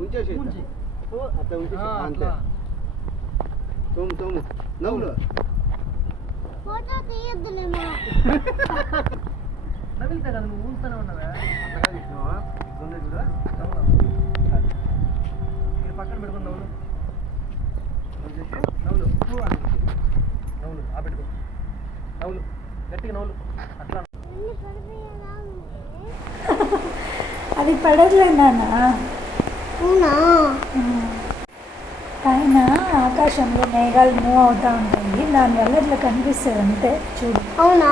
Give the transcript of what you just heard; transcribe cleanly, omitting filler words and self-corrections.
ఉంచేసి అట్లా ఉంచేసి అంతే తోము నవ్వులు ఫోటో తీయద్దులేమో నవ్వుతా కదా నువ్వు ఊస్తానే ఉన్నావా అట్టగా తీసినావా ఇబ్బంది చూడ మీరు పక్కన పెట్టుకుని నవ్వులు నవ్వులు నవ్వులు ఆ పెట్టుకో నవ్వులు గట్టిగా నవ్వులు అట్లా అది పడదులే నాన్న. అవునా పైన ఆకాశంలో మేఘాలు మూవ్ అవుతూ ఉంటాయి, దానివల్ల ఇట్లా కనిపిస్తుంది అంతే. చూడు. అవునా